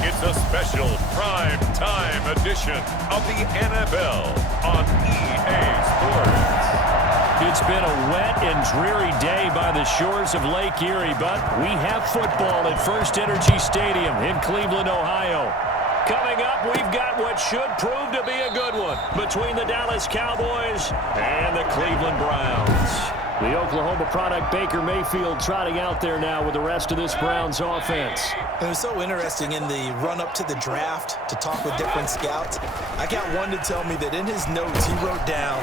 It's a special prime time edition of the NFL on EA Sports. It's been a wet and dreary day by the shores of Lake Erie, but we have football at First Energy Stadium in Cleveland, Ohio. Coming up, we've got what should prove to be a good one between the Dallas Cowboys and the Cleveland Browns. The Oklahoma product Baker Mayfield trotting out there now with the rest of this Browns offense. It was so interesting in the run-up to the draft to talk with different scouts. I got one to tell me that in his notes he wrote down.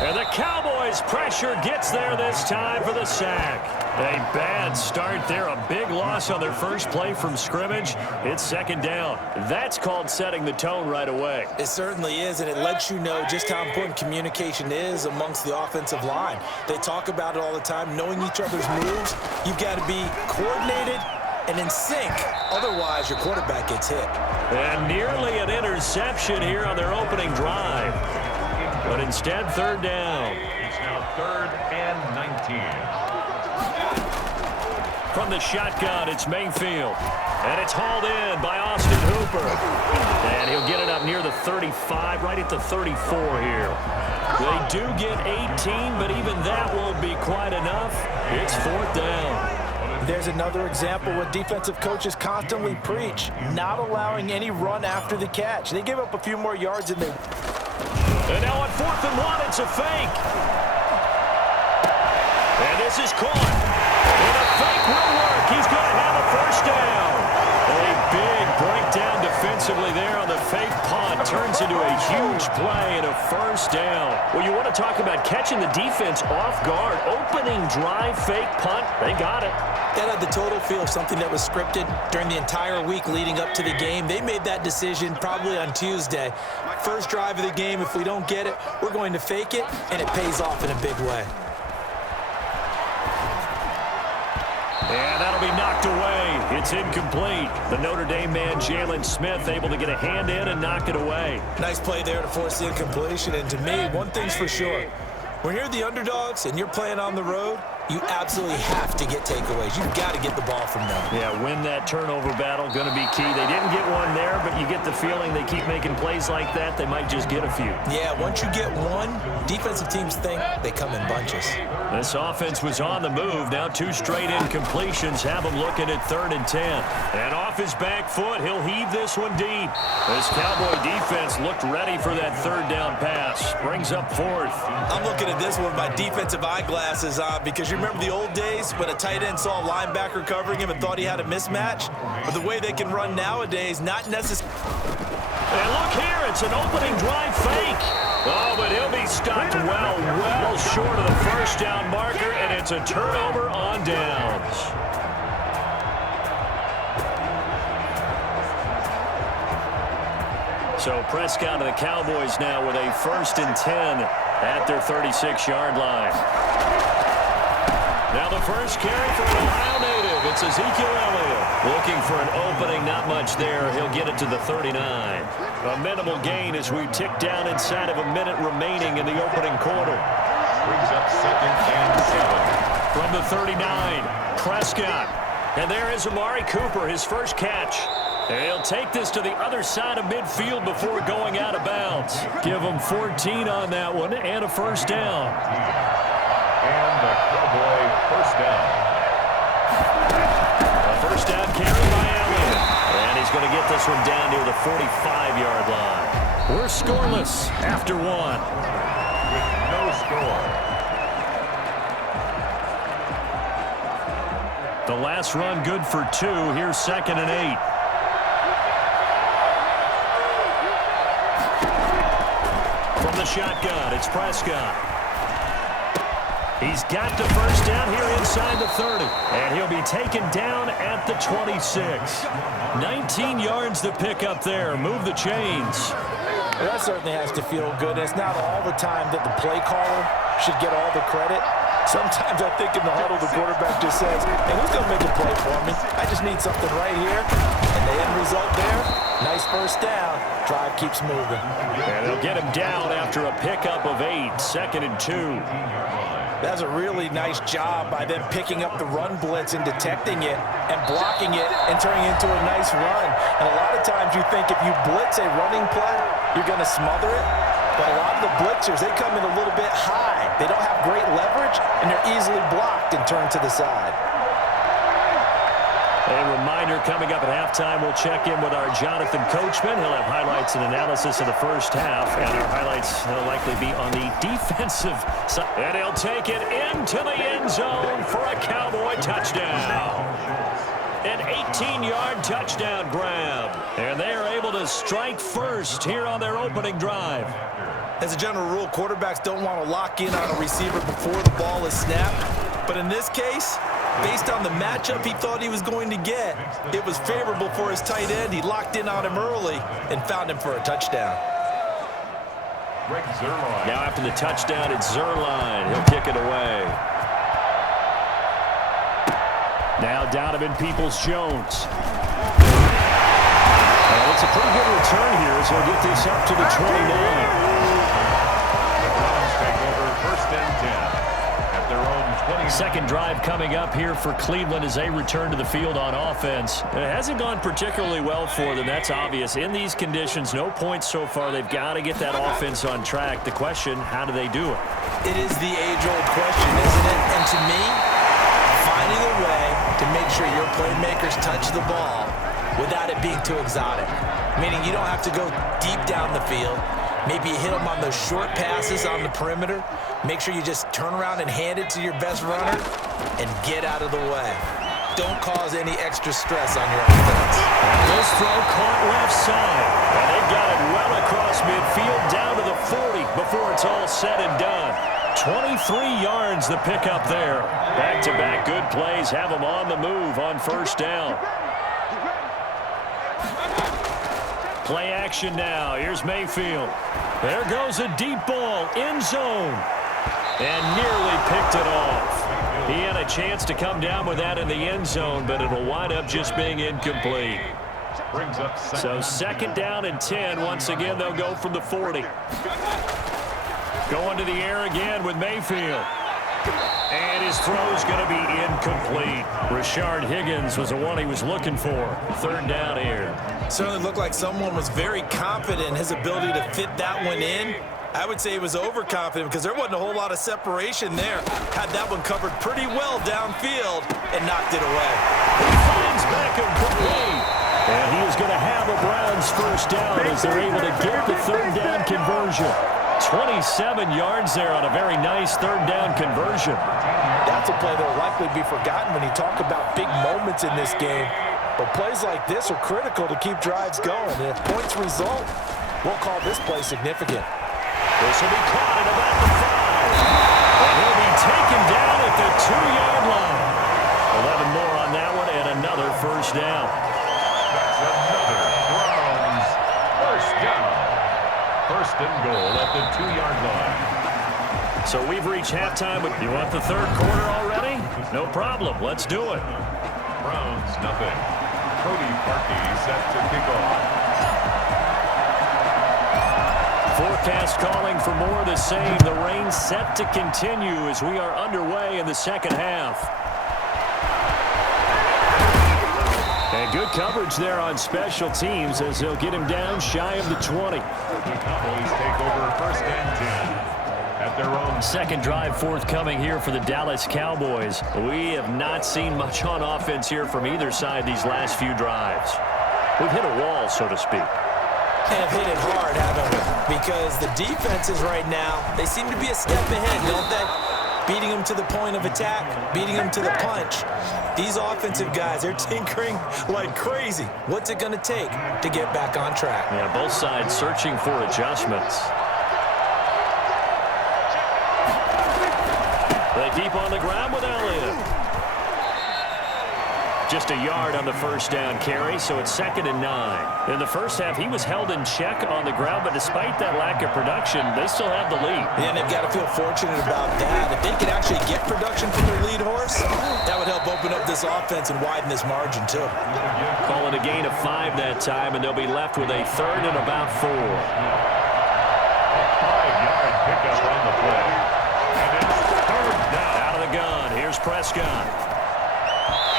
And the Cowboys' pressure gets there this time for the sack. A bad start there, a big loss on their first play from scrimmage. It's second down. That's called setting the tone right away. It certainly is, and it lets you know just how important communication is amongst the offensive line. They talk about it all the time, knowing each other's moves. You've got to be coordinated and in sync. Otherwise, your quarterback gets hit. And nearly an interception here on their opening drive. But instead, third down. It's now 3rd and 19. From the shotgun, it's Mayfield. And it's hauled in by Austin Hooper. And he'll get it up near the 35, right at the 34 here. They do get 18, but even that won't be quite enough. It's fourth down. There's another example what defensive coaches constantly preach, not allowing any run after the catch. They give up a few more yards than they... And now on 4th and 1, it's a fake. And this is caught. And the fake will work. He's going to have a first down. A big breakdown defensively there on the fake punt. Turns into a huge play and a first down. Well, you want to talk about catching the defense off guard. Opening drive, fake punt. They got it. That had the total feel of something that was scripted during the entire week leading up to the game. They made that decision probably on Tuesday. First drive of the game, if we don't get it, we're going to fake it, and it pays off in a big way. And that'll be knocked away. It's incomplete. The Notre Dame man, Jalen Smith, able to get a hand in and knock it away. Nice play there to force the incompletion. And to me, one thing's for sure. When you're the underdogs and you're playing on the road, you absolutely have to get takeaways. You've got to get the ball from them. Yeah, win that turnover battle, going to be key. They didn't get one there, but you get the feeling they keep making plays like that, they might just get a few. Yeah, once you get one, defensive teams think they come in bunches. This offense was on the move. Now 2 straight incompletions have them looking at 3rd and 10. And off his back foot, he'll heave this one deep. This Cowboy defense looked ready for that 3rd down pass. Brings up 4th. I'm looking at this one with my defensive eyeglasses on because you remember the old days when a tight end saw a linebacker covering him and thought he had a mismatch? But the way they can run nowadays, not necessarily. And look here, it's an opening drive fake. Oh, but he'll be stopped well short of the first down marker, and it's a turnover on downs. So Prescott and the Cowboys now with a 1st and 10 at their 36-yard line. Now the first carry for an Ohio native. It's Ezekiel Elliott. Looking for an opening, not much there. He'll get it to the 39. A minimal gain as we tick down inside of a minute remaining in the opening quarter. Brings up 2nd and 7. From the 39, Prescott. And there is Amari Cooper, his first catch. And he'll take this to the other side of midfield before going out of bounds. Give him 14 on that one and a first down. And the Cowboy first down. A first down carry by Elliott. And he's going to get this one down near the 45-yard line. We're scoreless after 1. With no score. The last run good for 2. Here's 2nd and 8. From the shotgun, it's Prescott. He's got the first down here inside the 30. And he'll be taken down at the 26. 19 yards to pick up there. Move the chains. Well, that certainly has to feel good. It's not all the time that the play caller should get all the credit. Sometimes I think in the huddle the quarterback just says, hey, who's going to make a play for me? I just need something right here. And the end result there, nice first down. Drive keeps moving. And they'll get him down after a pickup of 8. 2nd and 2. That's a really nice job by them picking up the run blitz and detecting it and blocking it and turning it into a nice run. And a lot of times you think if you blitz a running play, you're going to smother it. But a lot of the blitzers, they come in a little bit high. They don't have great leverage, and they're easily blocked and turned to the side. A reminder, coming up at halftime, we'll check in with our Jonathan Coachman. He'll have highlights and analysis of the first half, and our highlights will likely be on the defensive side. And he'll take it into the end zone for a Cowboy touchdown. An 18-yard touchdown grab. And they are able to strike first here on their opening drive. As a general rule, quarterbacks don't want to lock in on a receiver before the ball is snapped. But in this case, based on the matchup he thought he was going to get, it was favorable for his tight end. He locked in on him early and found him for a touchdown. Now after the touchdown, it's Zerline. He'll kick it away. Now Donovan Peoples-Jones. Well, it's a pretty good return here as he'll get this up to the 29. Second drive coming up here for Cleveland as they return to the field on offense. It hasn't gone particularly well for them. That's obvious. In these conditions, no points so far. They've got to get that offense on track. The question, how do they do it? It is the age-old question, isn't it? And to me, finding a way to make sure your playmakers touch the ball without it being too exotic. Meaning you don't have to go deep down the field. Maybe you hit them on those short passes on the perimeter. Make sure you just turn around and hand it to your best runner and get out of the way. Don't cause any extra stress on your offense. This throw caught left side. And they've got it well across midfield down to the 40 before it's all said and done. 23 yards the pickup there. Back-to-back good plays have them on the move on first down. Play action now. Here's Mayfield. There goes a deep ball. End zone. And nearly picked it off. He had a chance to come down with that in the end zone, but it'll wind up just being incomplete. So second down and 10. Once again, they'll go from the 40. Going to the air again with Mayfield. And his throw's going to be incomplete. Rashard Higgins was the one he was looking for. Third down here. Certainly looked like someone was very confident in his ability to fit that one in. I would say he was overconfident because there wasn't a whole lot of separation there. Had that one covered pretty well downfield and knocked it away. He finds Beckham complete. And he is going to have a Browns first down as they're able to get the third down conversion. 27 yards there on a very nice third down conversion. That's a play that will likely be forgotten when you talk about big moments in this game. But plays like this are critical to keep drives going. And if points result, we'll call this play significant. This will be caught at about the 5. And he'll be taken down at the 2-yard line. 11 more on that one and another first down. That's another Browns first down. First and goal at the 2-yard line. So we've reached halftime. But you want the third quarter already? No problem. Let's do it. Browns nothing. Cody Parkey set to kick off. Forecast calling for more of the same. The rain set to continue as we are underway in the second half. And good coverage there on special teams as they'll get him down shy of the 20. The Cowboys take over first and 10 at their own. Second drive forthcoming here for the Dallas Cowboys. We have not seen much on offense here from either side these last few drives. We've hit a wall, so to speak. And have hit it hard, haven't we? Because the defenses right now, they seem to be a step ahead, don't they? Beating them to the point of attack, beating them to the punch. These offensive guys, they're tinkering like crazy. What's it going to take to get back on track? Yeah, both sides searching for adjustments. They keep on the ground with Elliott. Just a yard on the first down carry, so it's 2nd and 9. In the first half, he was held in check on the ground, but despite that lack of production, they still have the lead. Yeah, and they've got to feel fortunate about that. If they can actually get production from their lead horse, that would help open up this offense and widen this margin, too. Calling a gain of 5 that time, and they'll be left with a 3rd and about 4. A 5-yard pickup on the play. And it's 3rd down. Prescott.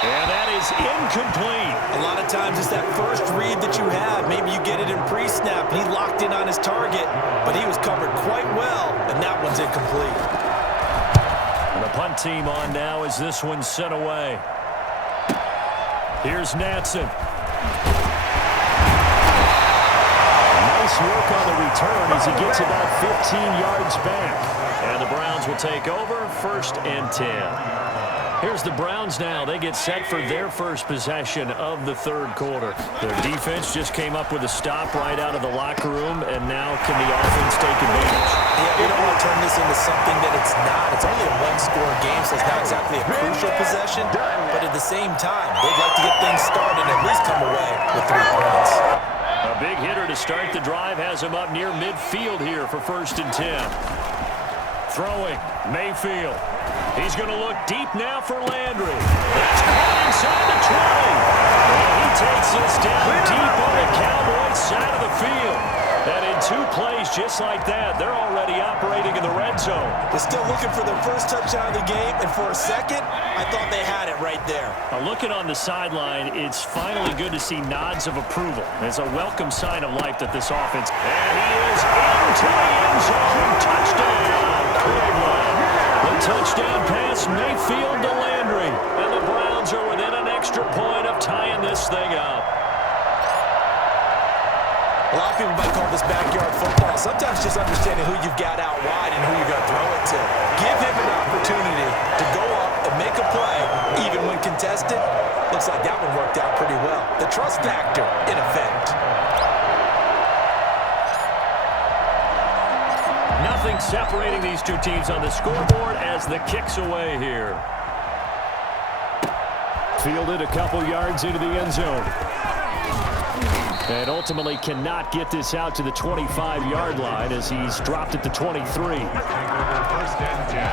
And that is incomplete. A lot of times it's that first read that you have. Maybe you get it in pre-snap, and he locked in on his target, but he was covered quite well, and that one's incomplete. And the punt team on now as this one's sent away. Here's Natson. Nice work on the return as he gets about 15 yards back. And the Browns will take over, 1st and 10. Here's the Browns now. They get set for their first possession of the third quarter. Their defense just came up with a stop right out of the locker room, and now can the offense take advantage? Yeah, we don't want to turn this into something that it's not. It's only a one-score game, so it's not exactly a crucial possession. But at the same time, they'd like to get things started and at least come away with 3 points. A big hitter to start the drive has him up near midfield here for 1st and 10. Throwing, Mayfield. He's going to look deep now for Landry. That's caught inside the 20. And he takes this down deep on the Cowboys side of the field. And in 2 plays just like that, they're already operating in the red zone. They're still looking for their first touchdown of the game, and for a second, I thought they had it right there. Looking on the sideline, it's finally good to see nods of approval. It's a welcome sign of life that this offense. And he is into the end zone. Touchdown, Cleveland. The touchdown pass, Mayfield to Landry. And the Browns are within an extra point of tying this thing up. A lot of people might call this backyard football. Sometimes just understanding who you've got out wide and who you're going to throw it to. Give him an opportunity to go up and make a play, even when contested. Looks like that one worked out pretty well. The trust factor in effect. Nothing separating these two teams on the scoreboard as the kick's away here. Fielded a couple yards into the end zone. And ultimately cannot get this out to the 25-yard line as he's dropped at the 23. 1st and 10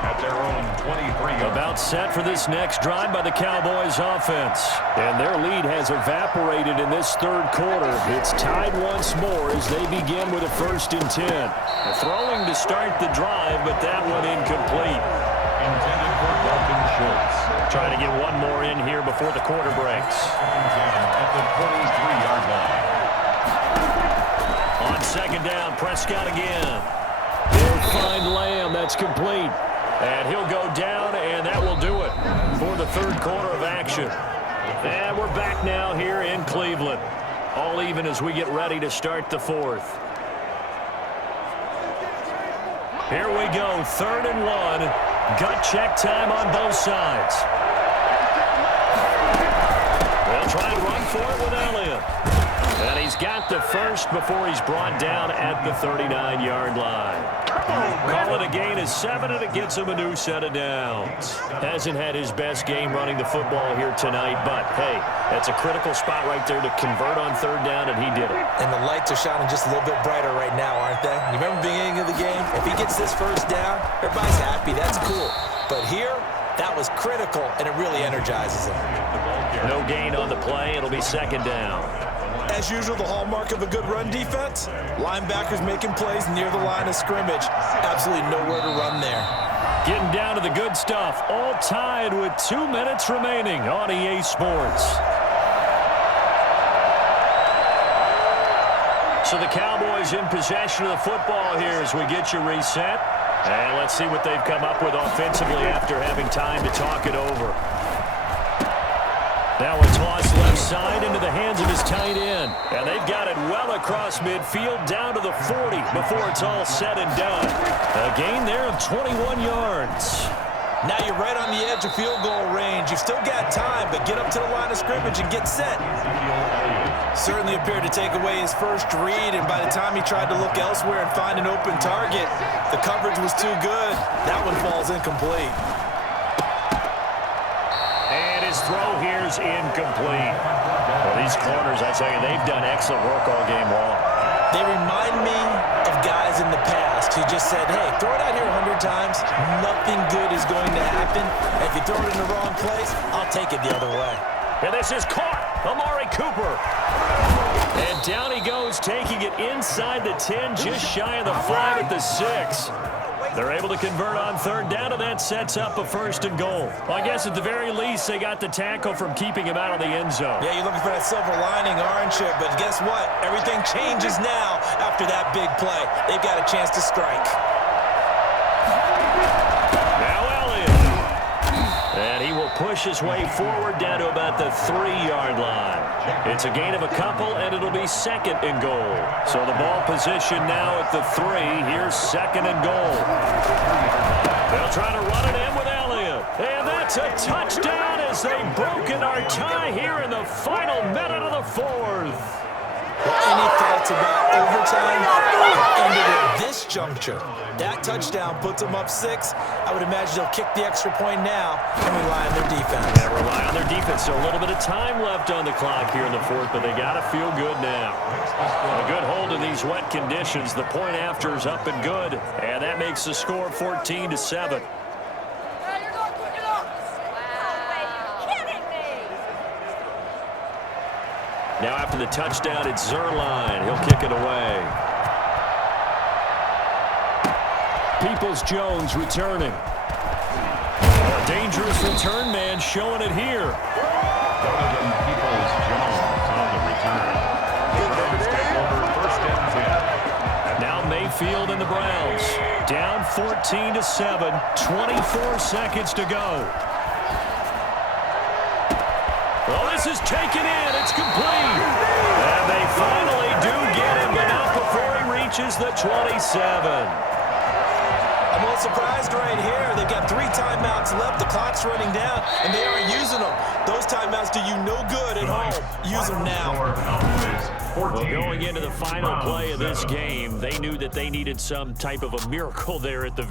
at their own 23. About set for this next drive by the Cowboys offense. And their lead has evaporated in this third quarter. It's tied once more as they begin with a 1st and 10. Throwing to start the drive, but that one incomplete. Intended for Dalton Schultz. Trying to get one more in here before the quarter breaks. At the 23-yard line. On 2nd down, Prescott again. They'll find Lamb. That's complete. And he'll go down, and that will do it for the third quarter of action. And we're back now here in Cleveland. All even as we get ready to start the 4th. Here we go, 3rd and 1. Gut check time on both sides. They'll try and run for it with Elliott. And he's got the first before he's brought down at the 39-yard line. Call it a gain of 7, and it gets him a new set of downs. Hasn't had his best game running the football here tonight, but, hey, that's a critical spot right there to convert on 3rd down, and he did it. And the lights are shining just a little bit brighter right now, aren't they? You remember the beginning of the game? If he gets this first down, everybody's happy. That's cool. But here, that was critical, and it really energizes him. No gain on the play. It'll be 2nd down. As usual, the hallmark of a good run defense, linebackers making plays near the line of scrimmage. Absolutely nowhere to run there. Getting down to the good stuff. All tied with 2 minutes remaining on EA Sports. So the Cowboys in possession of the football here as we get you reset. And let's see what they've come up with offensively after having time to talk it over. Now a toss left side into the hands of his tight end. And they've got it well across midfield down to the 40 before it's all said and done. A gain there of 21 yards. Now you're right on the edge of field goal range. You've still got time, but get up to the line of scrimmage and get set. Certainly appeared to take away his first read, and by the time he tried to look elsewhere and find an open target, the coverage was too good. That one falls incomplete. And his throw here is incomplete. Well, these corners, I tell you, they've done excellent work all game long. They remind me of guys in the past who just said, hey, throw it out here 100 times, nothing good is going to happen. And if you throw it in the wrong place, I'll take it the other way. And this is caught. Amari Cooper. And down he goes, taking it inside the 10, just shy of the 5 at the 6. They're able to convert on third down, and that sets up a 1st and goal. Well, I guess at the very least, they got the tackle from keeping him out of the end zone. Yeah, you're looking for that silver lining, aren't you? But guess what? Everything changes now after that big play. They've got a chance to strike. Now Elliott. And he will push his way forward down to about the 3-yard line. It's a gain of a couple, and it'll be 2nd and goal. So the ball position now at the 3. Here's 2nd and goal. They'll try to run it in with Elliott. And that's a touchdown as they've broken our tie here in the final minute of the 4th. Any thoughts about overtime? Ended at this juncture. That touchdown puts them up 6. I would imagine they'll kick the extra point now and rely on their defense. Yeah, rely on their defense. So a little bit of time left on the clock here in the 4th, but they got to feel good now. A good hold in these wet conditions. The point after is up and good, and that makes the score 14-7. Now after the touchdown, it's Zerline. He'll kick it away. Peoples-Jones returning. A dangerous return man showing it here. Peoples-Jones on the return. Browns take over 1st and 10. Now Mayfield and the Browns. Down 14-7. 24 seconds to go. Well, this is taken in. It's complete. And they finally do get him, but not before he reaches the 27. I'm a little surprised right here. They've got 3 timeouts left. The clock's running down, and they aren't using them. Those timeouts do you no good at home. Use them now. Well, going into the final play of this game, they knew that they needed some type of a miracle there at the